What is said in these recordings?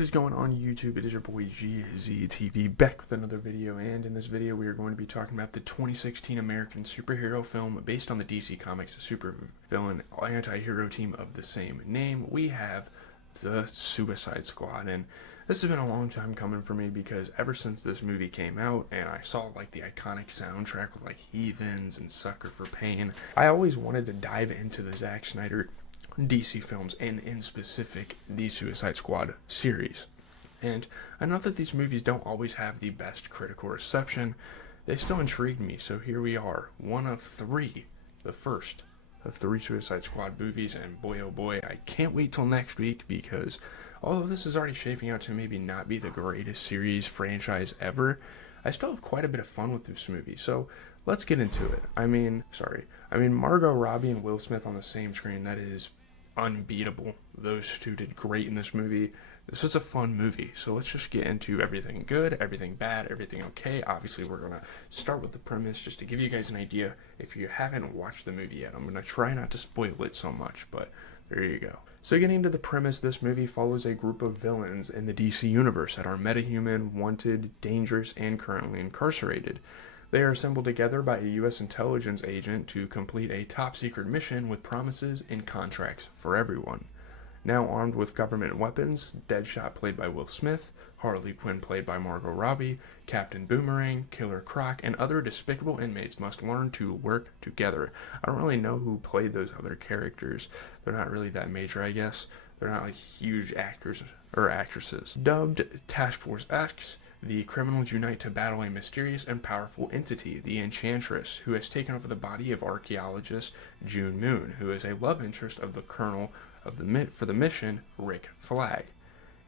What is going on YouTube? It is your boy GZTV back with another video, and in this video we are going to be talking about the 2016 American superhero film based on the DC Comics supervillain anti-hero team of the same name. We have the Suicide Squad, and this has been a long time coming for me because ever since this movie came out and I saw like the iconic soundtrack with like Heathens and Sucker for Pain, I always wanted to dive into the Zack Snyder DC films, and in specific the Suicide Squad series. And I know that these movies don't always have the best critical reception, they still intrigued me, so here we are, one of three, the first of three Suicide Squad movies, and boy oh boy, I can't wait till next week because although this is already shaping out to maybe not be the greatest series franchise ever, I still have quite a bit of fun with this movie, so let's get into it. I mean, Margot Robbie and Will Smith on the same screen, that is unbeatable. Those two did great in this movie. This was a fun movie, so let's just get into everything good, everything bad, everything okay. Obviously, we're going to start with the premise just to give you guys an idea. If you haven't watched the movie yet, I'm going to try not to spoil it so much, but there you go. So getting into the premise, this movie follows a group of villains in the DC universe that are metahuman, wanted, dangerous, and currently incarcerated. They are assembled together by a U.S. intelligence agent to complete a top-secret mission with promises and contracts for everyone. Now armed with government weapons, Deadshot played by Will Smith, Harley Quinn played by Margot Robbie, Captain Boomerang, Killer Croc, and other despicable inmates must learn to work together. I don't really know who played those other characters. They're not really that major, I guess. They're not like huge actors or actresses. Dubbed Task Force X, the criminals unite to battle a mysterious and powerful entity, the Enchantress, who has taken over the body of archaeologist June Moon, who is a love interest of the colonel of for the mission, Rick Flag.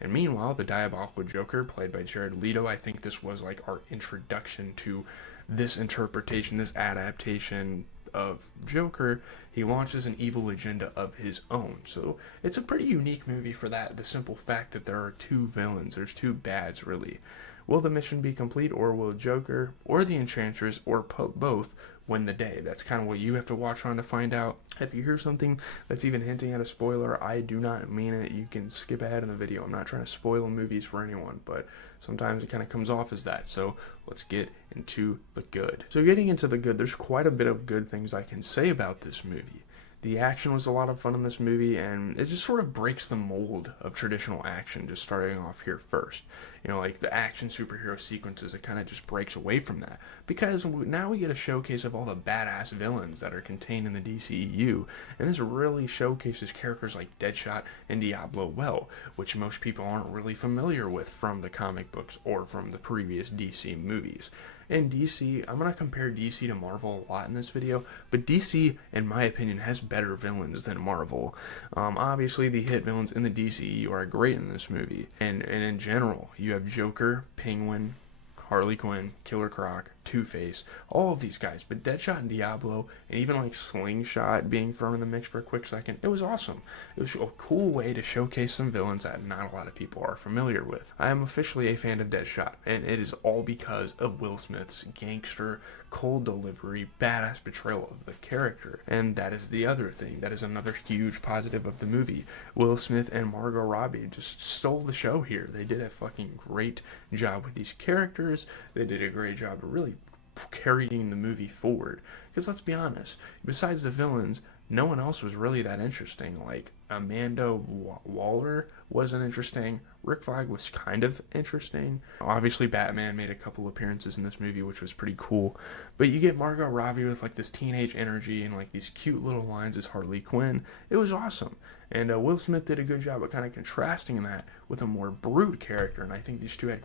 And meanwhile, the diabolical Joker, played by Jared Leto, I think this was like our introduction to this interpretation, this adaptation of Joker. He launches an evil agenda of his own. So it's a pretty unique movie for that, the simple fact that there are two villains, there's two bads really. Will the mission be complete, or will Joker or the Enchantress or both win the day? That's kind of what you have to watch on to find out. If you hear something that's even hinting at a spoiler, I do not mean it. You can skip ahead in the video. I'm not trying to spoil movies for anyone, but sometimes it kind of comes off as that. So let's get into the good. So getting into the good, there's quite a bit of good things I can say about this movie. The action was a lot of fun in this movie, and it just sort of breaks the mold of traditional action, just starting off here first. You know, like the action superhero sequences, it kind of just breaks away from that. Because now we get a showcase of all the badass villains that are contained in the DCEU, and this really showcases characters like Deadshot and Diablo well, which most people aren't really familiar with from the comic books or from the previous DC movies. In DC, I'm going to compare DC to Marvel a lot in this video, but DC, in my opinion, has better villains than Marvel. Obviously, the hit villains in the DCEU are great in this movie, and in general, you have Joker, Penguin, Harley Quinn, Killer Croc, Two-Face, all of these guys, but Deadshot and Diablo, and even like Slingshot being thrown in the mix for a quick second, it was awesome. It was a cool way to showcase some villains that not a lot of people are familiar with. I am officially a fan of Deadshot, and it is all because of Will Smith's gangster, cold delivery, badass portrayal of the character. And that is the other thing, that is another huge positive of the movie. Will Smith and Margot Robbie just stole the show here. They did a fucking great job with these characters. They did a great job of really carrying the movie forward, because let's be honest, besides the villains, no one else was really that interesting. Like Amanda Waller wasn't interesting, Rick Flag was kind of interesting, obviously Batman made a couple appearances in this movie, which was pretty cool, but you get Margot Robbie with like this teenage energy and like these cute little lines as Harley Quinn. It was awesome, and Will Smith did a good job of kind of contrasting that with a more brute character, and I think these two had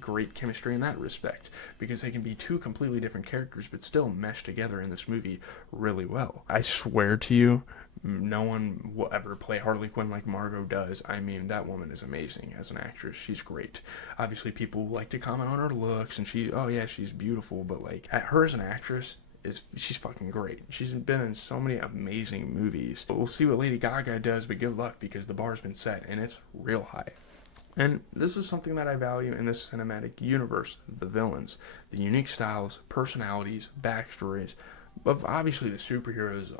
great chemistry in that respect, because they can be two completely different characters but still mesh together in this movie really well. I swear to you, no one will ever play Harley Quinn like Margot does. I mean, that woman is amazing as an actress. She's great. Obviously, people like to comment on her looks, and she's beautiful, but like her as an actress, she's fucking great. She's been in so many amazing movies. But we'll see what Lady Gaga does, but good luck, because the bar's been set, and it's real high. And this is something that I value in this cinematic universe, the villains. The unique styles, personalities, backstories, of obviously the superheroes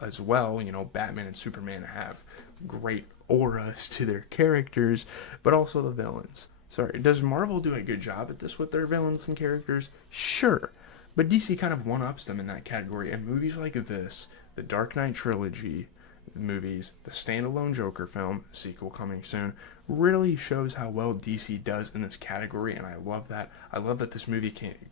as well. You know, Batman and Superman have great auras to their characters, but also the villains. Sorry, does Marvel do a good job at this with their villains and characters? Sure. But DC kind of one-ups them in that category, and movies like this, the Dark Knight trilogy movies, the standalone Joker film, sequel coming soon, really shows how well DC does in this category, and I love that. I love that this movie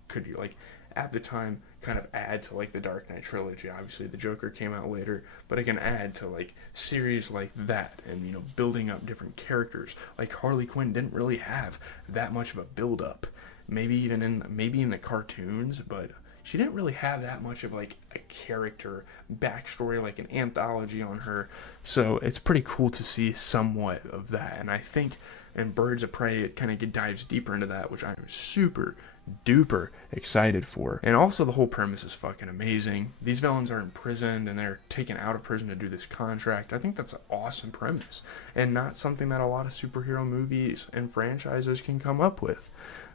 could like, at the time, kind of add to like the Dark Knight trilogy. Obviously the Joker came out later, but it can add to like series like that, and you know, building up different characters. Like Harley Quinn didn't really have that much of a build up. Maybe in the cartoons, but she didn't really have that much of like a character backstory, like an anthology on her. So it's pretty cool to see somewhat of that. And I think in Birds of Prey it kind of dives deeper into that, which I'm super duper excited for. And also the whole premise is fucking amazing. These villains are imprisoned and they're taken out of prison to do this contract. I think that's an awesome premise, and not something that a lot of superhero movies and franchises can come up with.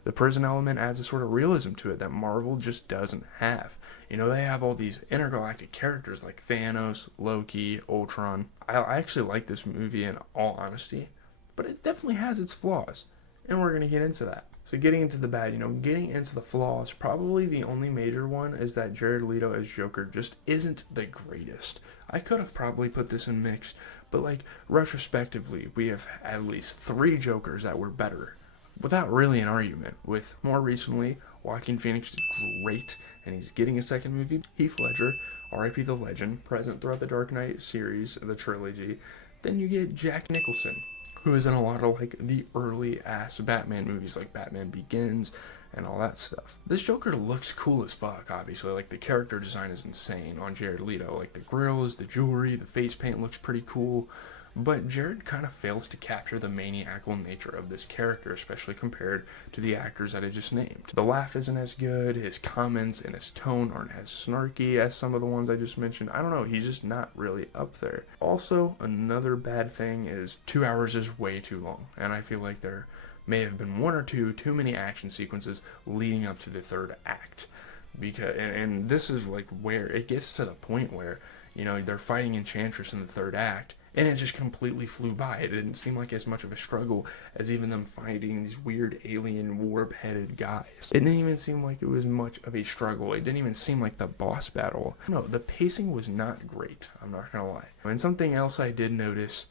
The prison element adds a sort of realism to it that Marvel just doesn't have. You know, they have all these intergalactic characters like Thanos, Loki, Ultron. I actually like this movie in all honesty, but it definitely has its flaws, and we're going to get into that. So getting into the bad, getting into the flaws, probably the only major one is that Jared Leto as Joker just isn't the greatest. I could have probably put this in mixed, but like retrospectively, we have at least 3 Jokers that were better, without really an argument. With more recently, Joaquin Phoenix is great, and he's getting a second movie. Heath Ledger, R.I.P. the Legend, present throughout the Dark Knight series, the trilogy. Then you get Jack Nicholson, who is in a lot of like the early ass Batman movies like Batman Begins and all that stuff. This Joker looks cool as fuck, obviously. Like the character design is insane on Jared Leto. Like the grills, the jewelry, the face paint looks pretty cool. But Jared kind of fails to capture the maniacal nature of this character, especially compared to the actors that I just named. The laugh isn't as good, his comments and his tone aren't as snarky as some of the ones I just mentioned. I don't know, he's just not really up there. Also, another bad thing is 2 hours is way too long, and I feel like there may have been 1 or 2 too many action sequences leading up to the third act. And this is like where it gets to the point where, they're fighting Enchantress in the third act, and it just completely flew by. It didn't seem like as much of a struggle as even them fighting these weird alien warp-headed guys. It didn't even seem like it was much of a struggle. It didn't even seem like the boss battle. No, the pacing was not great, I'm not gonna lie. And something else I did notice,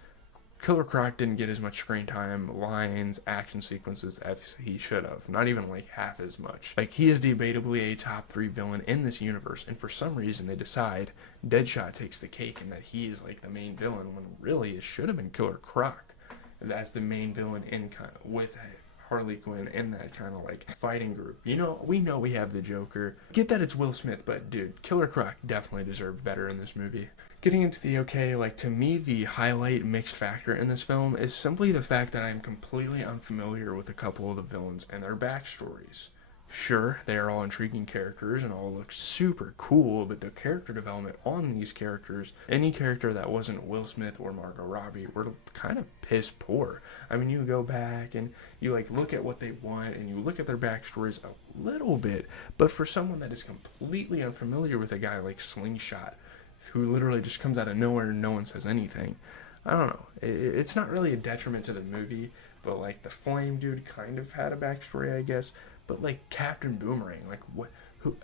Killer Croc didn't get as much screen time, lines, action sequences as he should have. Not even like half as much. Like, he is debatably a top 3 villain in this universe, and for some reason they decide Deadshot takes the cake and that he is like the main villain, when really it should have been Killer Croc. That's the main villain with Harley Quinn in that kind of like fighting group. We know we have the Joker. Get that it's Will Smith, but dude, Killer Croc definitely deserved better in this movie. Getting into the to me, the highlight mixed factor in this film is simply the fact that I am completely unfamiliar with a couple of the villains and their backstories. Sure, they are all intriguing characters and all look super cool, but the character development on these characters, any character that wasn't Will Smith or Margot Robbie, were kind of piss poor. I mean, you go back and you look at what they want and you look at their backstories a little bit, but for someone that is completely unfamiliar with a guy like Slingshot, who literally just comes out of nowhere and no one says anything, I don't know. It's not really a detriment to the movie, but the Flame dude kind of had a backstory, I guess. But Captain Boomerang,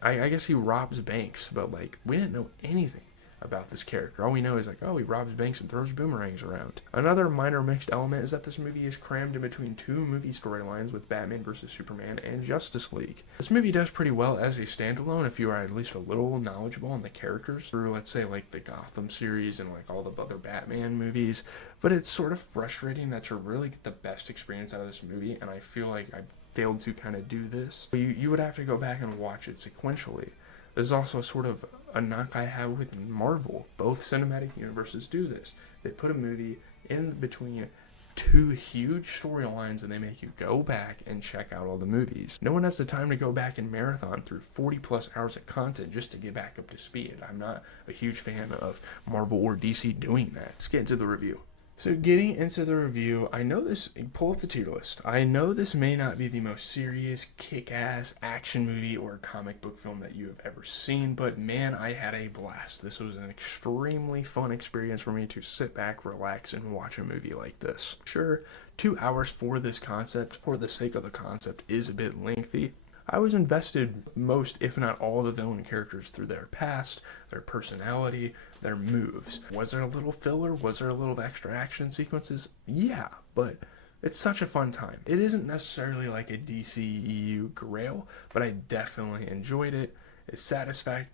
I guess he robs banks, but we didn't know anything about this character. All we know is he robs banks and throws boomerangs around. Another minor mixed element is that this movie is crammed in between 2 movie storylines with Batman vs. Superman and Justice League. This movie does pretty well as a standalone if you are at least a little knowledgeable on the characters through, let's say, the Gotham series and all the other Batman movies, but it's sort of frustrating that to really get the best experience out of this movie, and I feel like I failed to kind of do this. You would have to go back and watch it sequentially. There's also sort of a knock I have with Marvel. Both cinematic universes do this. They put a movie in between 2 huge storylines and they make you go back and check out all the movies. No one has the time to go back and marathon through 40 plus hours of content just to get back up to speed. I'm not a huge fan of Marvel or DC doing that. Let's get into the review. So getting into the review, I know this, pull up the tier list. I know this may not be the most serious, kick-ass action movie or comic book film that you have ever seen, but man, I had a blast. This was an extremely fun experience for me to sit back, relax, and watch a movie like this. Sure, 2 hours for this concept, for the sake of the concept, is a bit lengthy. I was invested most, if not all, the villain characters through their past, their personality, their moves. Was there a little filler? Was there a little extra action sequences? Yeah, but it's such a fun time. It isn't necessarily like a DCEU grail, but I definitely enjoyed it. It satisfied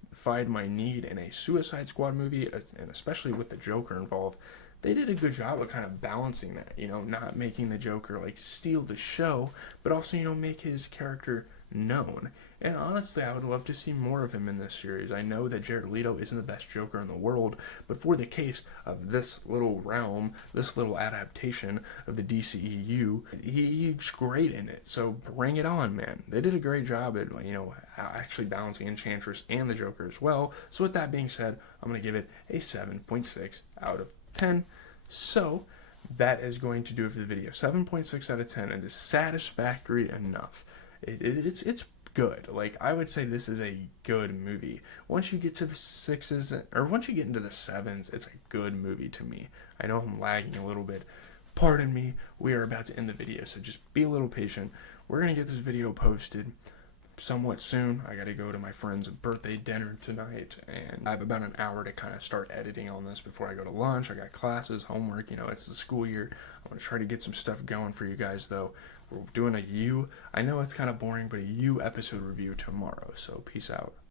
my need in a Suicide Squad movie, and especially with the Joker involved. They did a good job of kind of balancing that, not making the Joker like steal the show, but also, make his character known. And honestly, I would love to see more of him in this series. I know that Jared Leto isn't the best Joker in the world, but for the case of this little realm, this little adaptation of the DCEU, he's great in it. So bring it on, man. They did a great job at, actually balancing Enchantress and the Joker as well. So with that being said, I'm going to give it a 7.6 out of 10. So that is going to do it for the video. 7.6 out of 10. It is satisfactory enough. It's good. Like, I would say this is a good movie. Once you get to the sixes, or once you get into the sevens, it's a good movie to me. I know I'm lagging a little bit. Pardon me. We are about to end the video, so just be a little patient. We're going to get this video posted somewhat soon. I gotta go to my friend's birthday dinner tonight, and I have about an hour to kind of start editing on this before I go to lunch. I got classes, homework, it's the school year. I want to try to get some stuff going for you guys, though. We're doing I know it's kind of boring, but a episode review tomorrow, so peace out.